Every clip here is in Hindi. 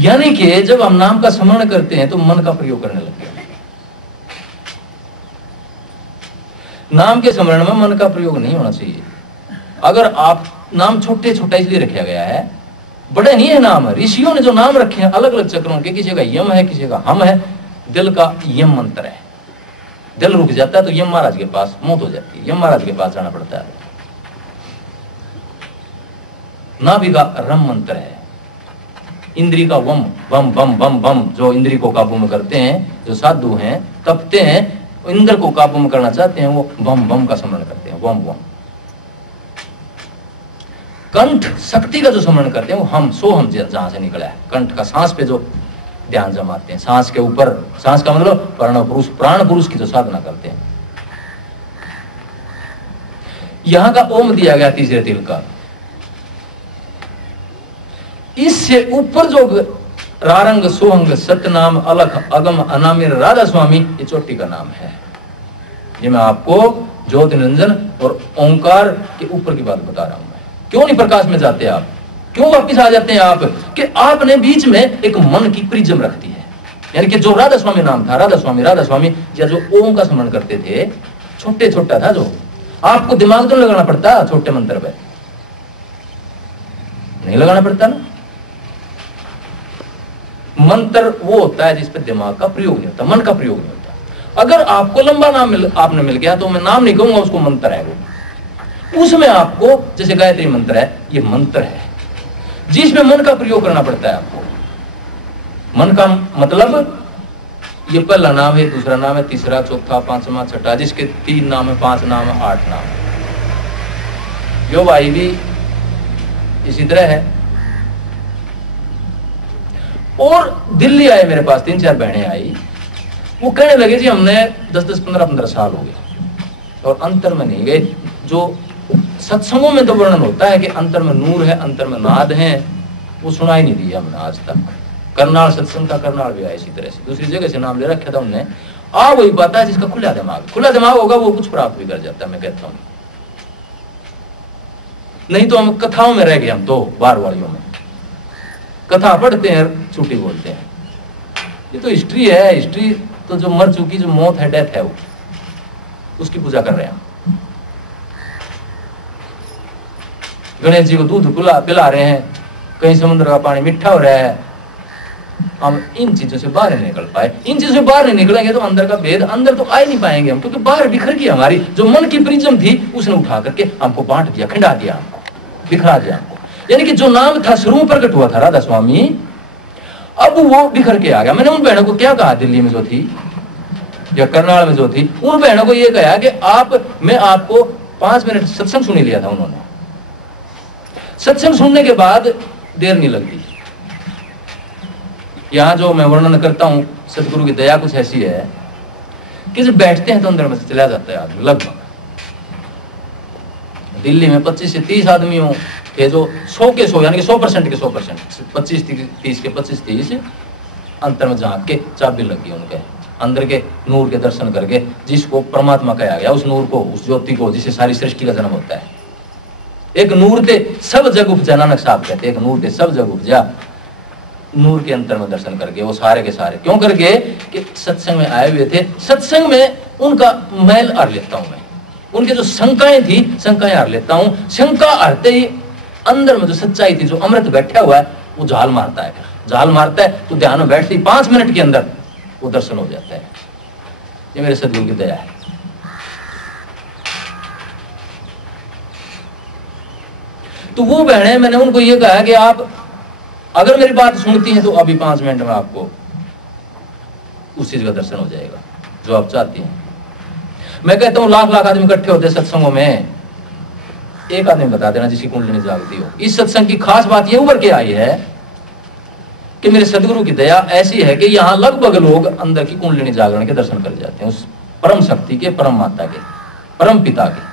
यानी कि जब हम नाम का स्मरण करते हैं तो मन का प्रयोग करने लगते हैं। नाम के स्मरण में मन का प्रयोग नहीं होना चाहिए। अगर आप नाम छोटे छोटा इसलिए रखा गया है, बड़े नहीं है नाम, ऋषियों ने जो नाम रखे हैं अलग अलग चक्रों के, किसी का यम है, किसी का हम है। दिल का यम मंत्र है, दिल रुक जाता है तो यम महाराज के पास मौत हो जाती है, यम महाराज के पास जाना पड़ता है। नाभि का रम मंत्र है, इंद्री का वम बम बम बम बम, जो इंद्री को काबू में करते हैं, जो साधु हैं तपते हैं, इंद्र को काबू में करना चाहते हैं, वो बम बम का स्मरण करते हैं, वम वम। कंठ शक्ति का जो स्मरण करते हैं वो हम सो हम जहां से निकला है, कंठ का सांस पे जो ध्यान जमाते हैं, सांस के ऊपर, सांस का मतलब प्रणव पुरुष, प्राण पुरुष की जो साधना करते हैं। यहां का ओम दिया गया तीसरे तिल का, इससे ऊपर जो रारंग सोहंग सतनाम अलख अगम अनामिर राधा स्वामी, ये चोटी का नाम है। ये मैं आपको ज्योति निरंजन और ओंकार के ऊपर की बात बता रहा हूं। मैं क्यों नहीं प्रकाश में जाते आप, क्यों वापिस आ जाते हैं आप, कि आपने बीच में एक मन की प्रिज्म रख दी है। यानी कि जो राधा स्वामी नाम था, राधा स्वामी या जो ओम का स्मरण करते थे, छोटे छोटा था, जो आपको दिमाग तो लगाना पड़ता, छोटे मंत्र पे नहीं लगाना पड़ता ना। मंत्र वो होता है जिस पे दिमाग का प्रयोग नहीं होता, मन का प्रयोग नहीं होता। अगर आपको लंबा नाम आपने मिल गया तो मैं नाम नहीं कहूंगा, उसको मंत्र है वो। उसमें आपको जैसे गायत्री मंत्र है, ये मंत्र है जिसमें मन का प्रयोग करना पड़ता है आपको। मन का मतलब ये पहला नाम है, दूसरा नाम है, तीसरा, चौथा, पांचवा, छठा, जिसके 3 नाम है, 5 नाम है, 8 नाम है। यो भाई भी इसी तरह है। और दिल्ली आए मेरे पास 3-4 बहनें आई, वो कहने लगे जी हमने 10-10, 15-15 साल हो गए और अंतर में नहीं गए। जो सत्संगों में तो वर्णन होता है कि अंतर में नूर है, अंतर में नाद है, वो सुनाई नहीं दिया हमने आज तक। करनाल सत्संग का करनाल भी आया इसी तरह से, दूसरी जगह से नाम ले रखा था उनने। वही पाता है जिसका खुला दिमाग होगा वो कुछ प्राप्त भी कर जाता है, मैं कहता हूँ। नहीं तो हम कथाओं में रह गए, हम तो बारवाड़ियों में कथा पढ़ते हैं, छुट्टी बोलते हैं। ये तो हिस्ट्री है, हिस्ट्री तो जो मर चुकी, जो मौत है, डेथ है, वो उसकी पूजा कर रहे हैं। गणेश जी को दूध पिला रहे हैं, कहीं समुद्र का पानी मीठा हो रहा है। हम इन चीजों से बाहर नहीं निकल पाए। इन चीजों से बाहर नहीं निकलेंगे तो अंदर का भेद अंदर तो आ ही नहीं पाएंगे हम, क्योंकि बाहर बिखर गई हमारी जो मन की प्रिज्म थी, उसने उठा करके हमको बांट दिया, खिंडा दिया, हमको बिखरा दिया हमको। यानी कि जो नाम था शुरू में प्रकट हुआ था राधा स्वामी, अब वो बिखर के आ गया। मैंने उन बहनों को क्या कहा, दिल्ली में जो थी या करनाल में जो थी, उन बहनों को ये कहा कि मैं आपको 5 मिनट सत्संग सुन लिया था उन्होंने। सत्संग सुनने के बाद देर नहीं लगती। यहां जो मैं वर्णन करता हूं, सतगुरु की दया कुछ ऐसी है कि जब बैठते हैं तो अंदर में से चला जाता है आदमी। लगभग दिल्ली में 25 से 30 आदमियों के जो 100 के 100 यानी कि 100% के 100%, 25-30 के 25-30 अंतर में झांक के चाबी लग गई उनके अंदर के नूर के दर्शन करके, जिसको परमात्मा कहा गया, उस नूर को, उस ज्योति को, जिससे सारी सृष्टि का जन्म होता है। एक नूर थे सब जग उपजा, नानक साहब कहते, एक नूर थे सब जग उपजा। नूर के अंतर में दर्शन करके वो सारे के सारे क्यों करके कि सत्संग में आए हुए थे। सत्संग में उनका मैल हर लेता हूं मैं, उनके जो शंकाएं थी शंकाएं हर लेता हूं। शंका हरते ही अंदर में जो सच्चाई थी, जो अमृत बैठा हुआ है, वो झाल मारता है। झाल मारता है तो ध्यान में बैठते ही 5 मिनट के अंदर वो दर्शन हो जाता है। ये मेरे सद्गुरु की दया है। तो वो बहनें, मैंने उनको ये कहा कि आप अगर मेरी बात सुनती हैं तो अभी 5 मिनट में आपको उस चीज का दर्शन हो जाएगा जो आप चाहती हैं। मैं कहता हूं लाख लाख आदमी इकट्ठे होते सत्संगों में, एक आदमी बता देना जिसकी कुंडलिनी जागती हो। इस सत्संग की खास बात ये उभर के आई है कि मेरे सदगुरु की दया ऐसी है कि यहां लगभग लोग अंदर की कुंडलिनी जागरण के दर्शन कर जाते हैं, उस परम शक्ति के, परम माता के, परम पिता के।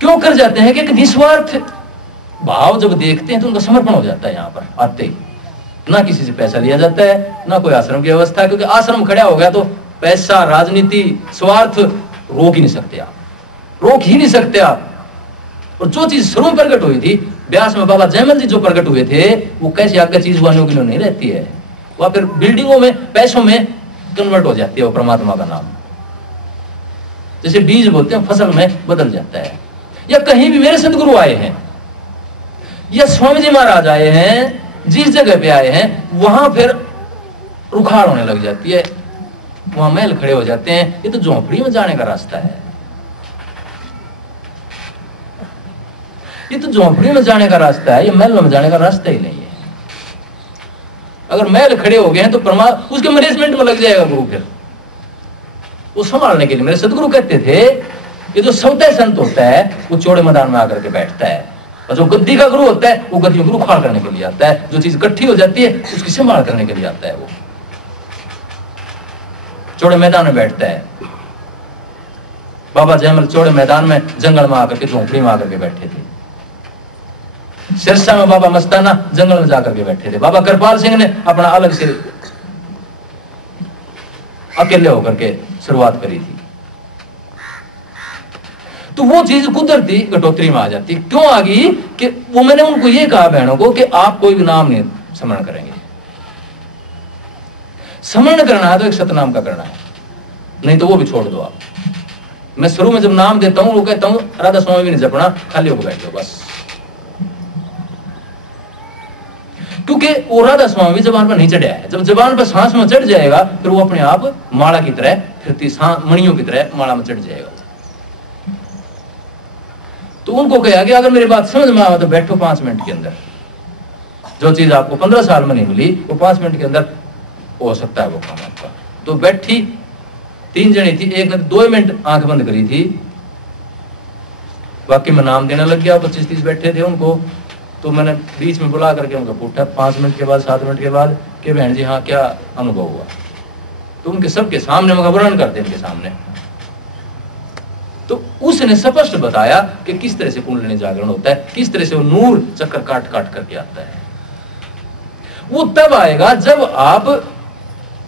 क्यों कर जाते हैं कि एक निस्वार्थ भाव जब देखते हैं तो उनका समर्पण हो जाता है। यहां पर आते ही ना किसी से पैसा लिया जाता है, ना कोई आश्रम की व्यवस्था, क्योंकि आश्रम खड़ा हो गया तो पैसा, राजनीति, स्वार्थ रोक ही नहीं सकते आप, रोक ही नहीं सकते आप। और जो चीज शुरू में प्रकट हुई थी व्यास में बाबा जयमल जी जो प्रकट हुए थे, वो कैसे आगे चीज वो अनुग्रह नहीं रहती है, वह फिर बिल्डिंगों में पैसों में कन्वर्ट हो जाती है वो परमात्मा का नाम। जैसे बीज बोलते हैं फसल में बदल जाता है। या कहीं भी मेरे सदगुरु आए हैं या स्वामी जी महाराज आए हैं, जिस जगह पे आए हैं वहां फिर रुखाड़ होने लग जाती है, वहां महल खड़े हो जाते हैं। ये तो झोंपड़ी में जाने का रास्ता है, ये तो झोंपड़ी में जाने का रास्ता है, ये महल में जाने का रास्ता ही नहीं है। अगर महल खड़े हो गए हैं तो परमात्मा उसके मैनेजमेंट में लग जाएगा गुरु, फिर वो संभालने के लिए। मेरे सदगुरु कहते थे ये जो सौते संत होता है वो चौड़े मैदान में आकर के बैठता है, और जो गद्दी का गुरु होता है वो गद्दी में गुरु खाड़ करने के लिए आता है। जो चीज इकट्ठी हो जाती है उसकी संभाल करने के लिए आता है, वो चौड़े मैदान में बैठता है। बाबा जयमल चौड़े मैदान में जंगल में आकर के झोंपड़ी में आकर के बैठे थे। सिरसा में बाबा मस्ताना जंगल में जाकर के बैठे थे। बाबा कृपाल सिंह ने अपना अलग से अकेले होकर के शुरुआत करी थी। तो वो चीज कुदरती कटौती में आ जाती। क्यों आ गई कि वो मैंने उनको ये कहा बहनों को कि आप कोई भी नाम नहीं स्मरण करेंगे, स्मरण करना है तो एक सतनाम का करना है, नहीं तो वो भी छोड़ दो आप। मैं शुरू में जब नाम देता हूं वो कहता हूं राधा स्वामी भी नहीं जपना, खाली होकर बैठ जाओ बस, क्योंकि वो राधा स्वामी जबान पर नहीं चढ़ा है। जब जबान पर सांस में चढ़ जाएगा फिर वो अपने आप माला की तरह फिरती मणियों की तरह माला में चढ़ जाएगा। तो उनको कहा कि अगर मेरी बात समझ में आवा तो बैठो 5 मिनट के अंदर, जो चीज आपको 15 साल में नहीं मिली वो 5 मिनट के अंदर हो सकता है वो काम आपका। तो बैठी 3 जनी थी, एक ने 2 मिनट आंख बंद करी थी, बाकी मैं नाम देने लग गया। 25-30 बैठे थे उनको, तो मैंने बीच में बुला करके उनको पूछा 5 मिनट के बाद 7 मिनट के बाद कि बहन जी हाँ क्या अनुभव हुआ। तो उनके सबके सामने मैं वर्णन करते इनके सामने, तो उसने स्पष्ट बताया कि किस तरह से कुंडलिनी जागरण होता है, किस तरह से वो नूर चक्कर काट काट करके आता है। वो तब आएगा जब आप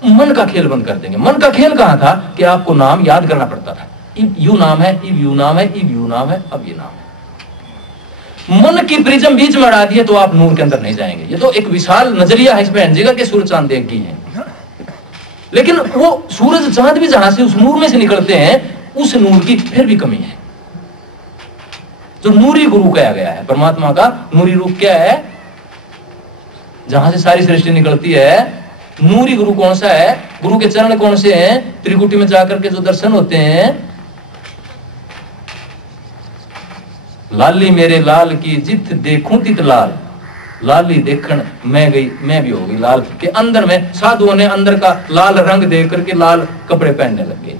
मन का खेल बंद कर देंगे। मन का खेल कहां था कि आपको नाम याद करना पड़ता था, इब यू नाम है, इब यू नाम है, इब यू नाम है, अब ये नाम है। मन की प्रिज्म बीच में अड़ा दिए तो आप नूर के अंदर नहीं जाएंगे। ये तो एक विशाल नजरिया है इस बहन जी का कि सूरज चांद एक ही है, लेकिन वो सूरज चांद भी जहां से उस नूर में से निकलते हैं उस नूर की फिर भी कमी है। जो नूरी गुरु कहा गया है, परमात्मा का नूरी रूप क्या है, जहां से सारी सृष्टि निकलती है, नूरी गुरु कौन सा है, गुरु के चरण कौन से हैं, त्रिकुटी में जाकर के जो दर्शन होते हैं, लाली मेरे लाल की जित देखूं तित लाल, लाली देखण मैं गई मैं भी हो गई लाल के अंदर में। साधुओं ने अंदर का लाल रंग देख करके लाल कपड़े पहनने लग गए।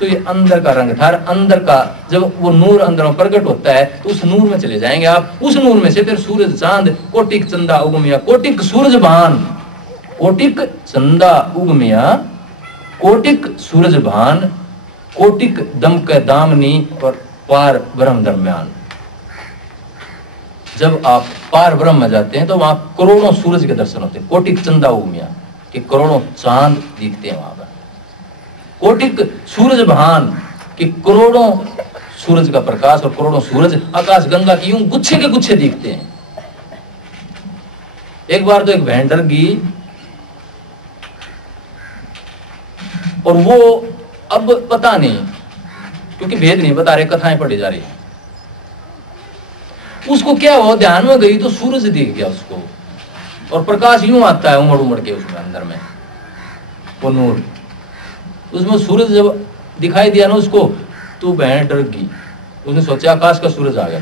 तो ये अंदर का रंग था। अंदर का जब वो नूर अंदर में प्रकट होता है तो उस नूर में चले जाएंगे आप। उस नूर में से फिर सूरज चांद कोटिक चंदा उगमिया, कोटिक सूरज भान, कोटिक चंदा उगमिया, कोटिक सूरज भान, कोटिक दम के दामनी और पार ब्रह्म दरम्यान। जब आप पार ब्रह्म में जाते हैं तो वहां करोड़ों सूरज के दर्शन होते हैं। कोटिक चंदा उगमिया कि करोड़ों चांद दिखते हैं वहां पर। कोटिक सूरज भान कि करोड़ों सूरज का प्रकाश और करोड़ों सूरज आकाश गंगा की यूं गुच्छे के गुच्छे दिखते हैं। एक बार तो एक बहन डर गई और वो अब पता नहीं, क्योंकि भेद नहीं बता रहे, कथाएं पढ़ी जा रही है। उसको क्या हुआ, ध्यान में गई तो सूरज दिख गया उसको, और प्रकाश यूं आता है उमड़ उमड़ के उसमें अंदर में वो नूर। उसमें सूरज जब दिखाई दिया ना उसको तो बहन डर गई। उसने सोचा आकाश का सूरज आ गया।